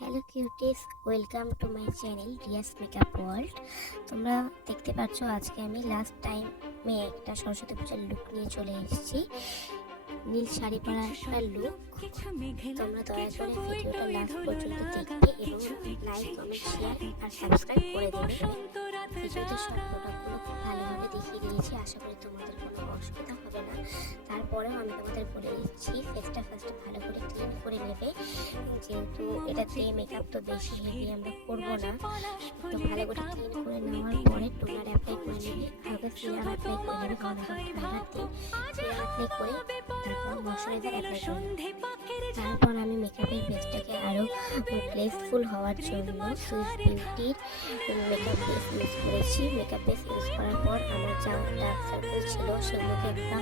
Hello cuties, welcome to my channel Riya's makeup world. তোমরা দেখতে পাচ্ছ আজকে আমি লাস্ট টাইমে একটা সরস্বতী পূজার লুক নিয়ে চলে এসেছি। নীল শাড়ি পরা একটা লুক। তোমরা দয়া করে ভিডিওটা লাস্ট পর্যন্ত দেখবে এবং লাইক, কমেন্ট, শেয়ার আর সাবস্ক্রাইব করে দেবে। ভিডিওতে সব প্রোডাক্টগুলো খুব ভালোভাবে দেখিয়ে দিয়েছি, আশা করি তোমাদের কোনো অসুবিধা হবে না। তারপরেও আমি তোমাদের বলে দিচ্ছি, ফেসটা ফার্স্টে ভালো করে ক্লিন করে নেবে, যেহেতু এটাতে মেকআপ তো বেশি হেভি আমরা করবো না। তো ভালো করে ক্লিন করে নেওয়ার পরে টোনার অ্যাপ্লাই করে নেবে, হালকা সিরাম অ্যাপ্লাই করে নেবে, কারণ এখন ঠান্ডার দিন। সিরাম অ্যাপ্লাই করে তারপর ময়শ্চারাইজার অ্যাপ্লাই করবে। তারপর আমি মেকআপের বেসটাকে আরও গ্লেসফুল হওয়ার জন্য সুইস বিউটির মেকআপ বেস ইউজ করেছি। মেকআপ বেস ইউজ করার পর আমার যা ডার্ক সার্কেল ছিল সেগুলোকে একটা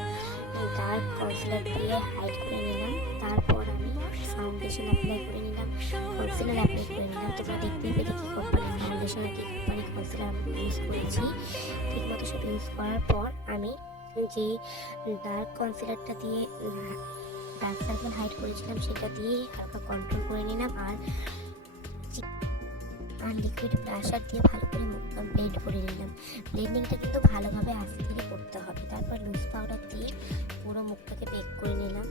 ডার্ক কনসিলার দিয়ে হাইড করে নিলাম। তারপর আমি ফাউন্ডেশন অ্যাপ্লাই করে নিলাম, কনসিলার অ্যাপ্লাই করে নিলাম। তোমরা দেখতেই পেলে কি কোম্পানির ফাউন্ডেশন আর কি কোম্পানির কনসিলার আমি ইউজ করেছি। ঠিকমতো সব ইউজ করার পর আমি যে ডার্ক কনসিলারটা দিয়ে ডার্ক সার্কেল হাইড করেছিলাম সেটা দিয়ে হালকা কন্ট্রোল করে নিলাম আর লিকুইড ব্রাশার দিয়ে ভালো করে মুখটা ব্লেন্ড করে নিলাম। ব্লেন্ডিংটা কিন্তু ভালোভাবে আস্তে ধীরে করতে হবে। তারপর লুজ পাউডার দিয়ে পুরো মুখটাকে বেক করে নিলাম,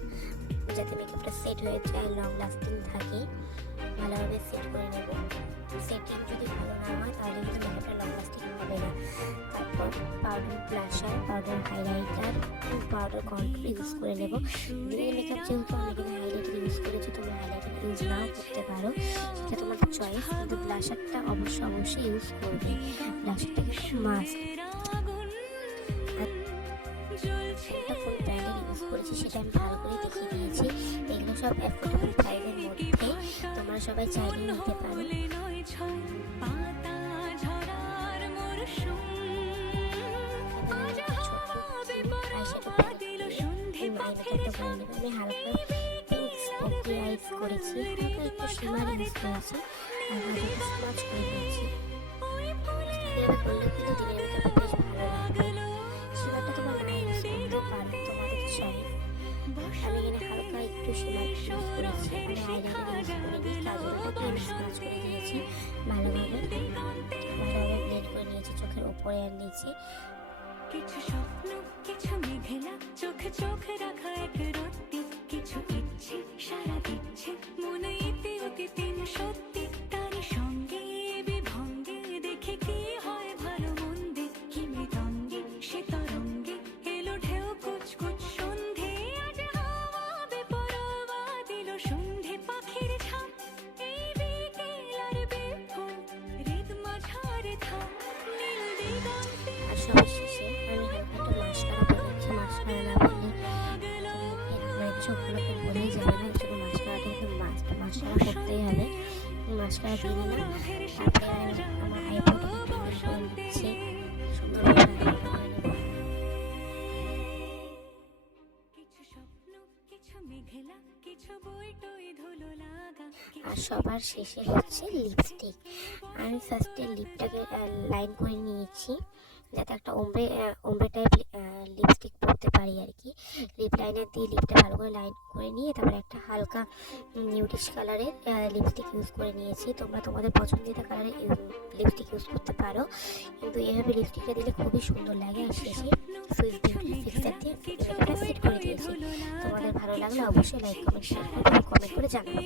যাতে মেকআপটা সেট হয়ে যায়, লং লাস্টিং থাকে। ভালোভাবে সেট করে নেব। সেটিং যদি ভালো না হয় তাহলে কিন্তু মেকআপটা লং লাস্টিং হবে না। তারপর powder blusher, powder highlighter, powder control use করে নেব। গ্রে মেকআপ যেহেতু আমি এখানে হাইলাইটার ইউজ করেছি, তোমরা হাইলাইটার ইউজ নাও করতে পারো, সেটা তোমাদের চয়েস। কিন্তু ব্লাশারটা অবশ্যই ইউজ করবে। ব্লাশারটাকে মাস্ট। একটা ফুল ব্র্যান্ডের ইউজ করেছি, সেটা আমি ভালো করে দেখিয়ে দিয়েছি। এগুলো সব অ্যাফোর্ডেবল প্রাইসের মধ্যে, তোমরা সবাই চাইলে নিতে পারো। আমি হালকা পিঙ্ক স্পোকি আইস করেছি, হালকা একটু শিমার ইউজ করেছি আর হালকা স্মাচ করে দিয়েছি। এভাবে করলে কিন্তু দিনের মেকআপে বেশ ভালো লাগবে। শিমারটা তোমরা না ইউজ করতেও পারো, তোমাদের চয়েস। আমি এখানে হালকা একটু শিমার ইউজ করেছি, আমি আইলাইনার ইউজ করিনি, কাজলটাকে আমি স্মাচ করে দিয়েছি। ভালোভাবে ব্লেন্ড করে নিয়েছি চোখের ওপরে আর নিচে। কিছু স্বপ্ন, কিছু মেঘলা, চোখে চোখে রাখা এক রত্তি, কিছু ইচ্ছে সারা দিচ্ছে মনে ইতি অতি তিন সত্যি। তার সঙ্গে বিভঙ্গে দেখে কি হয় ভালো মন্দে, কি মৃদঙ্গে সে তরঙ্গে এলো ঢেউ কুচকুচ সন্ধে। আজ হাওয়া বেপরোয়া দিল সন্ধে পাখির ছাপ, এই বিকেল আর বিফল হৃদ মাঝারে থাম নীল দিগন্তে। আর সবার শেষে আমি হালকা একটু মাস্কারা পরেছি। মাস্কারা না পরলে চোখগুলোকে বোঝাই যাবে না, শুধু মাস্কারাটা একটু মাস্কারা করতেই হবে। মাস্কারা দিয়ে নিলাম। তারপরে আমার আইব্রোটাকে ক্লিন করে নিচ্ছি, সুন্দরভাবে আইব্রোটা করে নেব। আর সবার শেষে হচ্ছে লিপস্টিক। আমি ফার্স্টে লিপটাকে লাইন করে নিয়েছি, যাতে একটা ওমব্রে টাইপ লিপস্টিক পরতে পারি আর কি। লিপ লাইনার দিয়ে লিপটা ভালো করে লাইন করে নিয়ে তারপরে একটা হালকা নিউডিশ কালারের লিপস্টিক ইউজ করে নিয়েছি। তোমরা তোমাদের পছন্দিত কালারের লিপস্টিক ইউজ করতে পারো, কিন্তু এভাবে লিপস্টিকটা দিলে খুবই সুন্দর লাগে। আর শেষে সুইস বিউটি ফিক্সার দিয়ে মেকআপটা সেট করে দিয়েছি। তোমাদের ভালো লাগলে অবশ্যই লাইক, কমেন্ট, শেয়ার করে জানাবে।